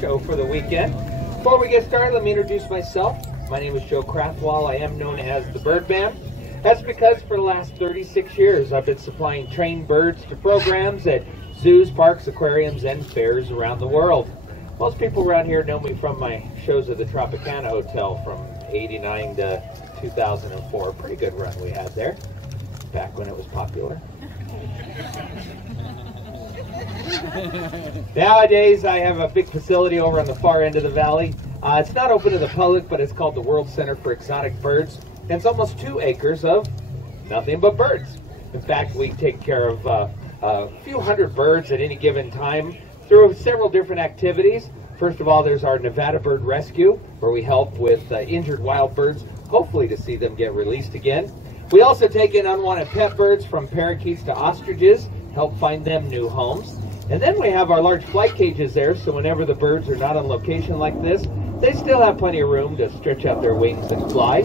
show for the weekend. Before we get started, let me introduce myself. My name is Joe Crathwell. I am known as the Birdman. That's because for the last 36 years, I've been supplying trained birds to programs at zoos, parks, aquariums, and fairs around the world. Most people around here know me from my shows at the Tropicana Hotel from '89 to 2004. Pretty good run we had there, back when it was popular. Nowadays, I have a big facility over on the far end of the valley. It's not open to the public, but it's called the World Center for Exotic Birds. And it's almost 2 acres of nothing but birds. In fact, we take care of a few hundred birds at any given time through several different activities. First of all, there's our Nevada Bird Rescue, where we help with injured wild birds, hopefully to see them get released again. We also take in unwanted pet birds from parakeets to ostriches, help find them new homes. And then we have our large flight cages there, so whenever the birds are not on location like this, they still have plenty of room to stretch out their wings and fly.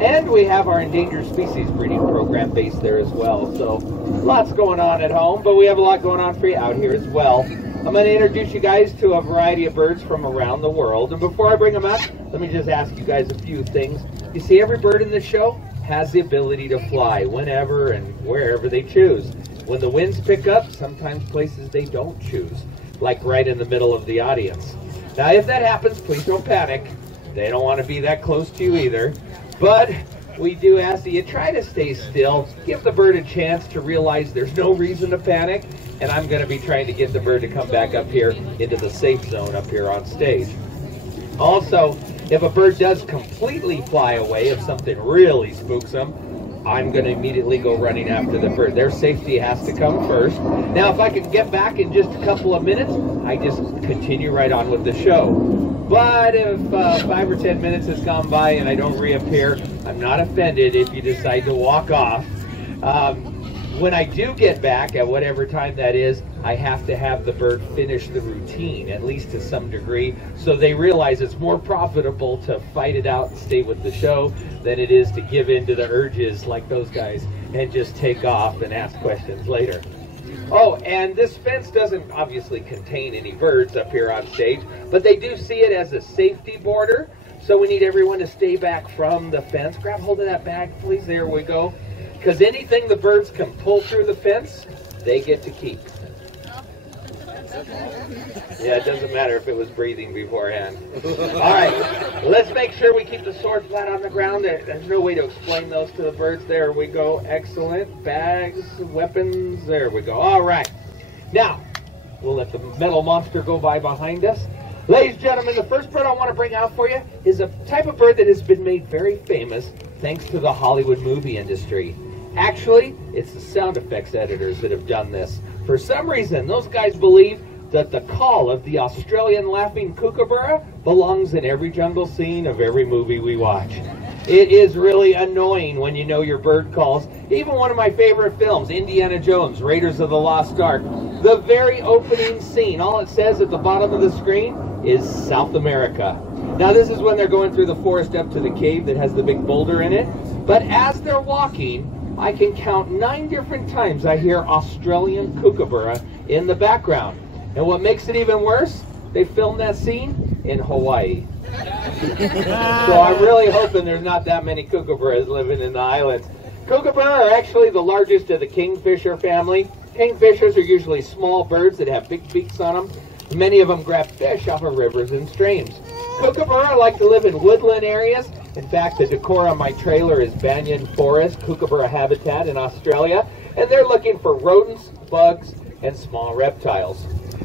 And we have our Endangered Species breeding program based there as well. So lots going on at home, but we have a lot going on for you out here as well. I'm going to introduce you guys to a variety of birds from around the world. And before I bring them up, let me just ask you guys a few things. You see, every bird in this show has the ability to fly whenever and wherever they choose. When the winds pick up, sometimes places they don't choose, like right in the middle of the audience. Now, if that happens, please don't panic. They don't want to be that close to you either. But we do ask that you try to stay still. Give the bird a chance to realize there's no reason to panic. And I'm going to be trying to get the bird to come back up here into the safe zone up here on stage. Also, if a bird does completely fly away, if something really spooks them, I'm going to immediately go running after the bird. Their safety has to come first. Now, if I can get back in just a couple of minutes, I just continue right on with the show. But if 5 or 10 minutes has gone by and I don't reappear, I'm not offended if you decide to walk off. When I do get back, at whatever time that is, I have to have the bird finish the routine, at least to some degree, so they realize it's more profitable to fight it out and stay with the show than it is to give in to the urges like those guys and just take off and ask questions later. Oh, and this fence doesn't obviously contain any birds up here on stage, but they do see it as a safety border, so we need everyone to stay back from the fence. Grab hold of that bag, please. There we go. Because anything the birds can pull through the fence, they get to keep. Yeah, it doesn't matter if it was breathing beforehand. All right, let's make sure we keep the sword flat on the ground. There's no way to explain those to the birds. There we go. Excellent. Bags, weapons. There we go. All right. Now, we'll let the metal monster go by behind us. Ladies and gentlemen, the first bird I want to bring out for you is a type of bird that has been made very famous thanks to the Hollywood movie industry. Actually, it's the sound effects editors that have done this. For some reason, those guys believe that the call of the Australian laughing kookaburra belongs in every jungle scene of every movie we watch. It is really annoying when you know your bird calls. Even one of my favorite films, Indiana Jones, Raiders of the Lost Ark, the very opening scene, all it says at the bottom of the screen is South America. Now this is when they're going through the forest up to the cave that has the big boulder in it. But as they're walking, I can count 9 different times I hear Australian kookaburra in the background. And what makes it even worse, they filmed that scene in Hawaii. So I'm really hoping there's not that many kookaburras living in the islands. Kookaburra are actually the largest of the kingfisher family. Kingfishers are usually small birds that have big beaks on them. Many of them grab fish off of rivers and streams. Kookaburra like to live in woodland areas. In fact, the decor on my trailer is banyan forest, kookaburra habitat in Australia, and they're looking for rodents, bugs, and small reptiles.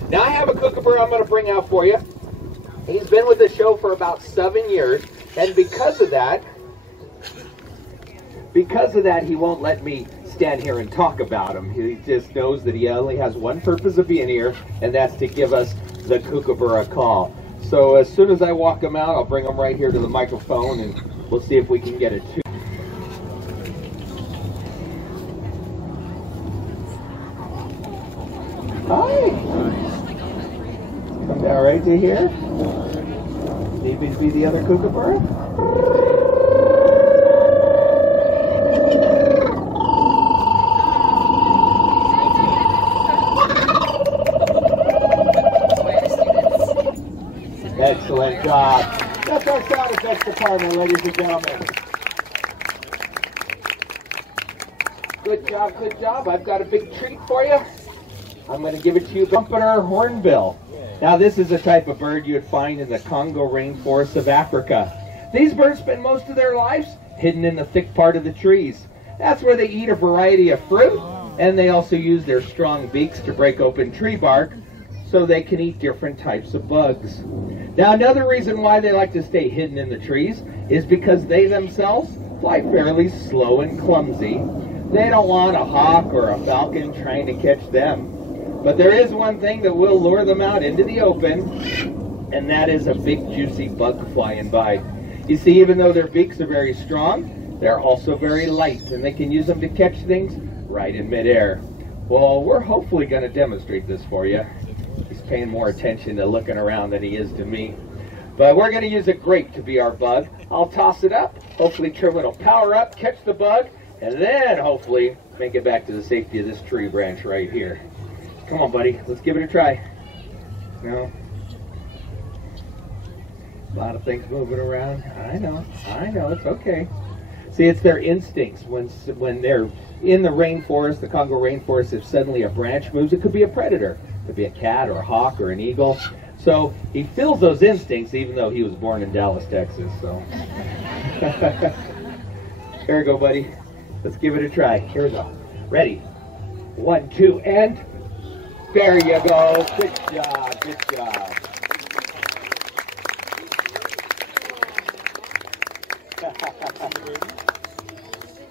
Now I have a kookaburra I'm going to bring out for you. He's been with the show for about 7 years, and because of that, he won't let me stand here and talk about him. He just knows that he only has one purpose of being here, and that's to give us the kookaburra call. So as soon as I walk him out, I'll bring him right here to the microphone, and we'll see if we can get a tune. Hi. Come down right to here. Maybe be the other kookaburra. Excellent job. That's our sound effects department, ladies and gentlemen. Good job, good job. I've got a big treat for you. I'm going to give it to you, Trumpeter Hornbill. Now, this is a type of bird you'd find in the Congo rainforests of Africa. These birds spend most of their lives hidden in the thick part of the trees. That's where they eat a variety of fruit, and they also use their strong beaks to break open tree bark so they can eat different types of bugs. Now, another reason why they like to stay hidden in the trees is because they themselves fly fairly slow and clumsy. They don't want a hawk or a falcon trying to catch them. But there is one thing that will lure them out into the open, and that is a big juicy bug flying by. You see, even though their beaks are very strong, they're also very light, and they can use them to catch things right in midair. Well, we're hopefully going to demonstrate this for you. He's paying more attention to looking around than he is to me. But we're going to use a grate to be our bug. I'll toss it up. Hopefully Truman will power up, catch the bug, and then hopefully make it back to the safety of this tree branch right here. Come on, buddy. Let's give it a try. No. A lot of things moving around. I know. It's okay. See, it's their instincts. When they're in the rainforest, the Congo rainforest, if suddenly a branch moves, it could be a predator. It could be a cat or a hawk or an eagle. So he feels those instincts even though he was born in Dallas, Texas. So there we go, buddy. Let's give it a try. Here we go. Ready? 1, 2, and there you go. Good job. Good job.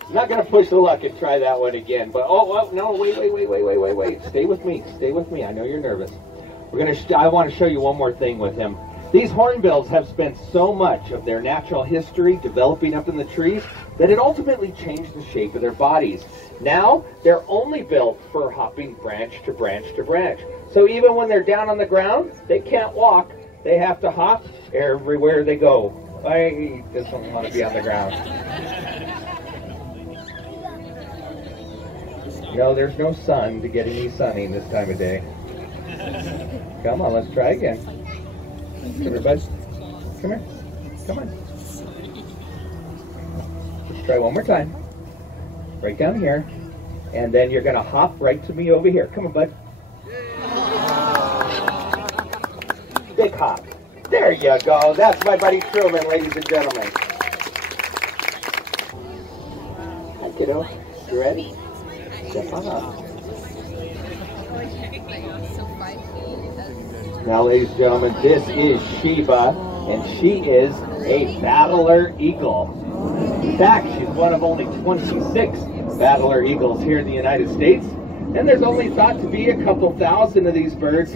I'm not going to push the luck and try that one again. But no, wait. Stay with me. Stay with me. I know you're nervous. I want to show you one more thing with him. These hornbills have spent so much of their natural history developing up in the trees that it ultimately changed the shape of their bodies. Now, they're only built for hopping branch to branch to branch. So even when they're down on the ground, they can't walk. They have to hop everywhere they go. I just don't want to be on the ground. No, there's no sun to get any sunning this time of day. Come on, let's try again. Come here, bud. Come here. Come on. Let's try one more time. Right down here. And then you're going to hop right to me over here. Come on, bud. Big hop. There you go. That's my buddy Truman, ladies and gentlemen. Hi, kiddo. You ready? Step on up. Now, ladies and gentlemen, this is Sheba, and she is a battler eagle. In fact, she's one of only 26 battler eagles here in the United States, and there's only thought to be a couple thousand of these birds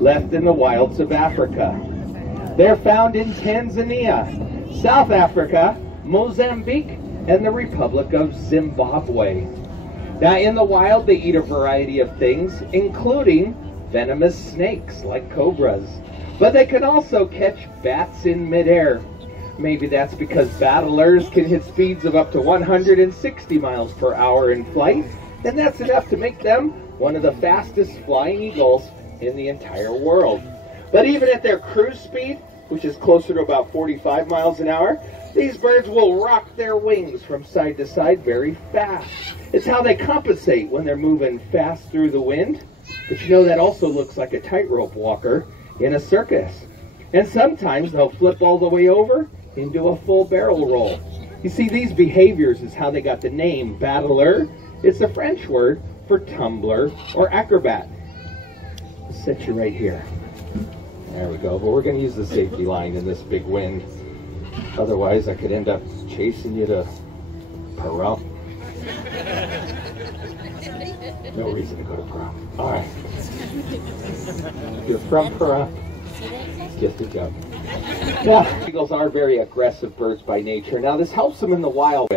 left in the wilds of Africa. They're found in Tanzania, South Africa, Mozambique, and the Republic of Zimbabwe. Now, in the wild, they eat a variety of things, including venomous snakes like cobras. But they can also catch bats in midair. Maybe that's because battlers can hit speeds of up to 160 miles per hour in flight, and that's enough to make them one of the fastest flying eagles in the entire world. But even at their cruise speed, which is closer to about 45 miles an hour, these birds will rock their wings from side to side very fast. It's how they compensate when they're moving fast through the wind. But you know, that also looks like a tightrope walker in a circus. And sometimes they'll flip all the way over into a full barrel roll. You see, these behaviors is how they got the name battler. It's a French word for tumbler or acrobat. I'll set you right here. There we go. But we're going to use the safety line in this big wind. Otherwise, I could end up chasing you to Pahrump. No reason to go to prom. All right. You're from Pahrump. Just a joke. Now, eagles are very aggressive birds by nature. Now, this helps them in the wild.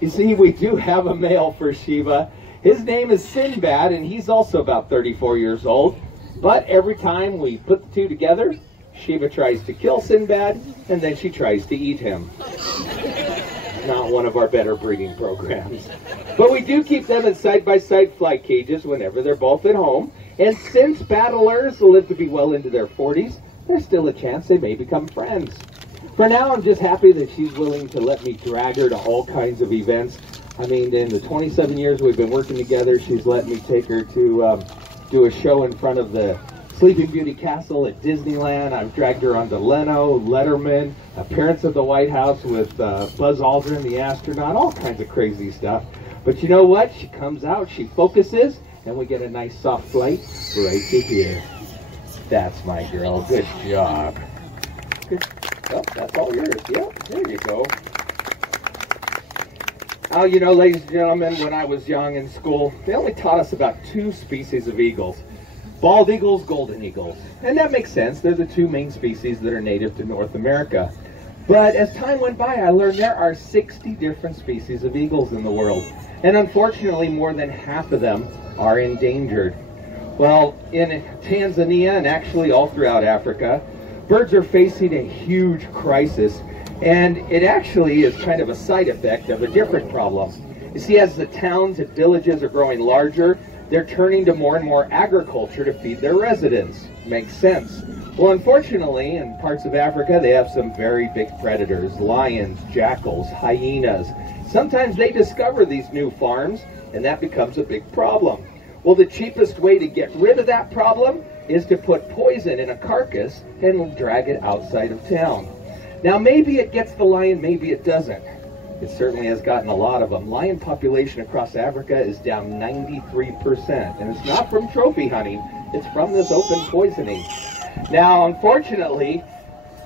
You see, we do have a male for Sheba. His name is Sinbad, and he's also about 34 years old. But every time we put the two together, Sheba tries to kill Sinbad, and then she tries to eat him. Not one of our better breeding programs. But we do keep them in side-by-side flight cages whenever they're both at home. And since battlers live to be well into their 40s, there's still a chance they may become friends. For now, I'm just happy that she's willing to let me drag her to all kinds of events. I mean, in the 27 years we've been working together, she's let me take her to do a show in front of the Sleeping Beauty Castle at Disneyland. I've dragged her onto Leno, Letterman, appearance of the White House with Buzz Aldrin, the astronaut, all kinds of crazy stuff. But you know what? She comes out, she focuses, and we get a nice soft flight right to here. That's my girl. Good job. Good. Oh, that's all yours. Yep, there you go. Oh, you know, ladies and gentlemen, when I was young in school, they only taught us about 2 species of eagles. Bald eagles, golden eagles. And that makes sense. They're the 2 main species that are native to North America. But as time went by, I learned there are 60 different species of eagles in the world. And unfortunately, more than half of them are endangered. Well, in Tanzania and actually all throughout Africa, birds are facing a huge crisis. And it actually is kind of a side effect of a different problem. You see, as the towns and villages are growing larger, they're turning to more and more agriculture to feed their residents. Makes sense. Well, unfortunately, in parts of Africa, they have some very big predators, lions, jackals, hyenas. Sometimes they discover these new farms, and that becomes a big problem. Well, the cheapest way to get rid of that problem is to put poison in a carcass and drag it outside of town. Now, maybe it gets the lion, maybe it doesn't. It certainly has gotten a lot of them. Lion population across Africa is down 93%, and it's not from trophy hunting, it's from this open poisoning. Now, unfortunately,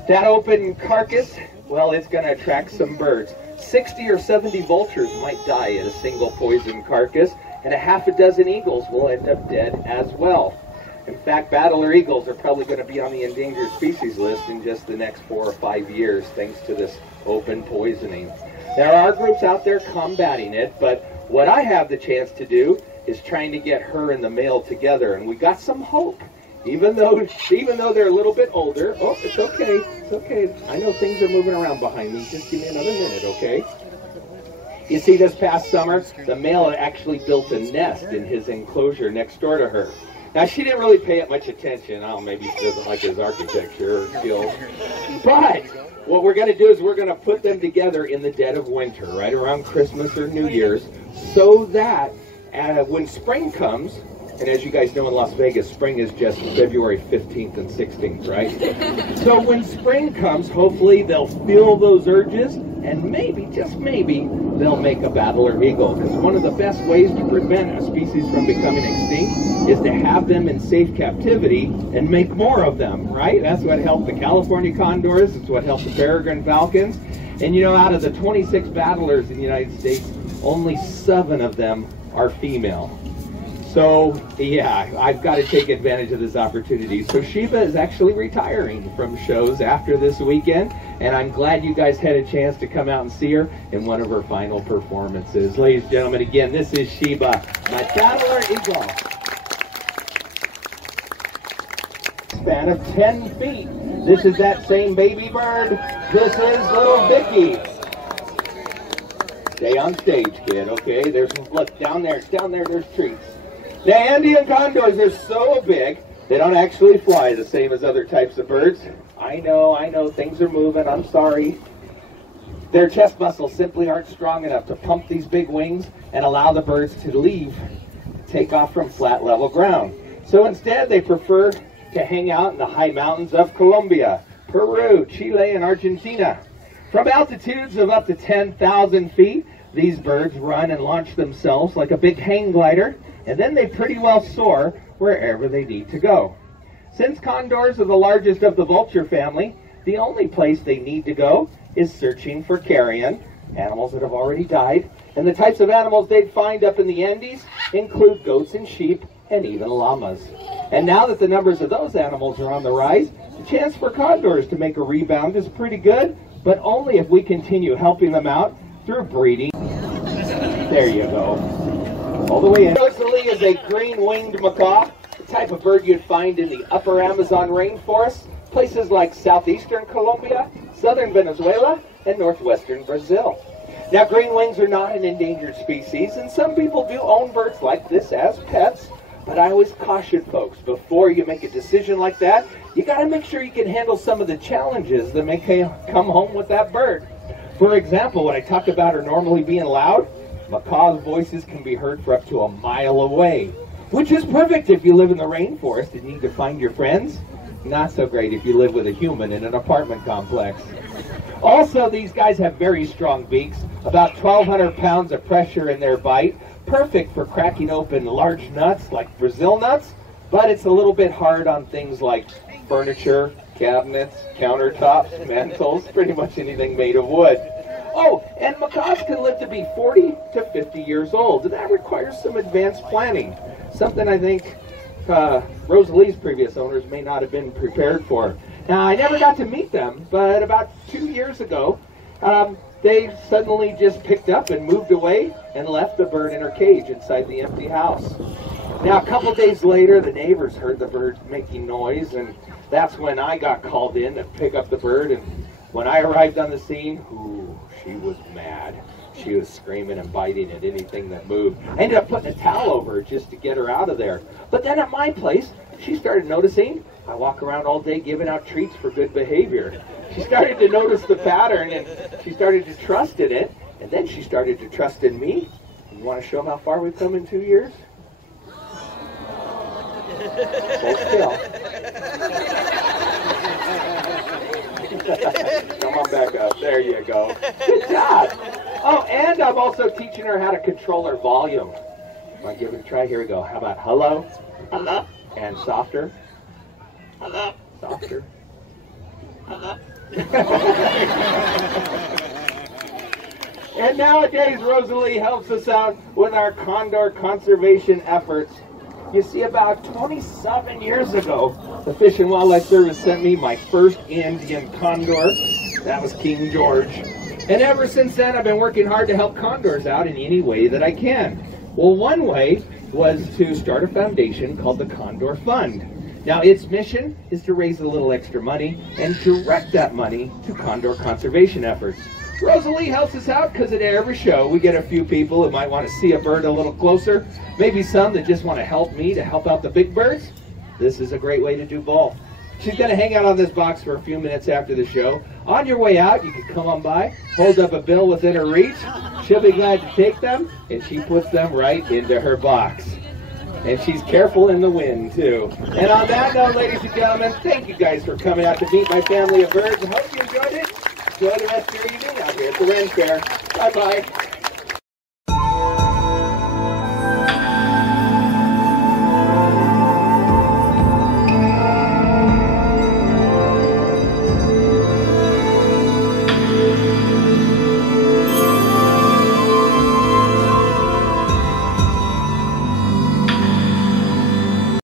that open carcass, well, it's going to attract some birds. 60 or 70 vultures might die at a single poisoned carcass, and a half a dozen eagles will end up dead as well. In fact, battler eagles are probably going to be on the endangered species list in just the next 4 or 5 years, thanks to this open poisoning. There are groups out there combating it, but what I have the chance to do is trying to get her and the male together, and we got some hope. Even though they're a little bit older. Oh, it's okay. It's okay. I know things are moving around behind me. Just give me another minute, okay? You see, this past summer, the male actually built a nest in his enclosure next door to her. Now, she didn't really pay it much attention. Oh, maybe she doesn't like his architecture or skills. But what we're going to do is we're going to put them together in the dead of winter, right around Christmas or New Year's, so that when spring comes, and as you guys know in Las Vegas, spring is just February 15th and 16th, right? So when spring comes, hopefully they'll feel those urges, and maybe, just maybe, they'll make a battler eagle. Because one of the best ways to prevent a species from becoming extinct is to have them in safe captivity and make more of them, right? That's what helped the California condors. It's what helped the peregrine falcons. And you know, out of the 26 battlers in the United States, only 7 of them are female. So, yeah, I've got to take advantage of this opportunity. So Sheba is actually retiring from shows after this weekend, and I'm glad you guys had a chance to come out and see her in one of her final performances. Ladies and gentlemen, again, this is Sheba, my battler eagle. Span of 10 feet. This is that same baby bird. This is little Vicky. Stay on stage, kid, okay? Look, down there, there's treats. The Andean condors are so big, they don't actually fly the same as other types of birds. I know, things are moving, I'm sorry. Their chest muscles simply aren't strong enough to pump these big wings and allow the birds to take off from flat level ground. So instead, they prefer to hang out in the high mountains of Colombia, Peru, Chile, and Argentina. From altitudes of up to 10,000 feet, these birds run and launch themselves like a big hang glider, and then they pretty well soar wherever they need to go. Since condors are the largest of the vulture family, the only place they need to go is searching for carrion, animals that have already died, and the types of animals they'd find up in the Andes include goats and sheep and even llamas. And now that the numbers of those animals are on the rise, the chance for condors to make a rebound is pretty good, but only if we continue helping them out through breeding. There you go. All the way in. Rosalie is a green-winged macaw, the type of bird you'd find in the upper Amazon rainforest, places like southeastern Colombia, southern Venezuela, and northwestern Brazil. Now, green wings are not an endangered species, and some people do own birds like this as pets, But I always caution folks, before you make a decision like that, you got to make sure you can handle some of the challenges that may come home with that bird. For example, what I talk about are normally being loud. Macaws' voices can be heard for up to a mile away, which is perfect if you live in the rainforest and need to find your friends. Not so great if you live with a human in an apartment complex. Also, these guys have very strong beaks, about 1,200 pounds of pressure in their bite, perfect for cracking open large nuts like Brazil nuts, but it's a little bit hard on things like furniture, cabinets, countertops, mantles, pretty much anything made of wood. Oh, and macaws can live to be 40 to 50 years old, and that requires some advanced planning, something I think Rosalie's previous owners may not have been prepared for. Now, I never got to meet them, but about 2 years ago, they suddenly just picked up and moved away and left the bird in her cage inside the empty house. Now, a couple days later, the neighbors heard the bird making noise, and that's when I got called in to pick up the bird. And when I arrived on the scene, ooh, she was mad. She was screaming and biting at anything that moved. I ended up putting a towel over her just to get her out of there. But then at my place, she started noticing I walk around all day giving out treats for good behavior. She started to notice the pattern, and she started to trust in it, and then she started to trust in me. You want to show how far we've come in 2 years? Hold still. Come on back up. There you go. Good job. Oh, and I'm also teaching her how to control her volume. Want to give it a try? Here we go. How about hello? Hello. And softer. Hello. Softer. Hello. And nowadays, Rosalie helps us out with our condor conservation efforts. You see, about 27 years ago, the Fish and Wildlife Service sent me my first Andean condor. That was King George. And ever since then, I've been working hard to help condors out in any way that I can. Well, one way was to start a foundation called the Condor Fund. Now, its mission is to raise a little extra money and direct that money to condor conservation efforts. Rosalie helps us out because at every show we get a few people who might want to see a bird a little closer, maybe some that just want to help me to help out the big birds. This is a great way to do both. She's going to hang out on this box for a few minutes after the show. On your way out, you can come on by, hold up a bill within her reach. She'll be glad to take them, and she puts them right into her box. And she's careful in the wind, too. And on that note, ladies and gentlemen, thank you guys for coming out to meet my family of birds. I hope you enjoyed it. Enjoy the rest of your evening out here at the Ren Fair. Bye-bye.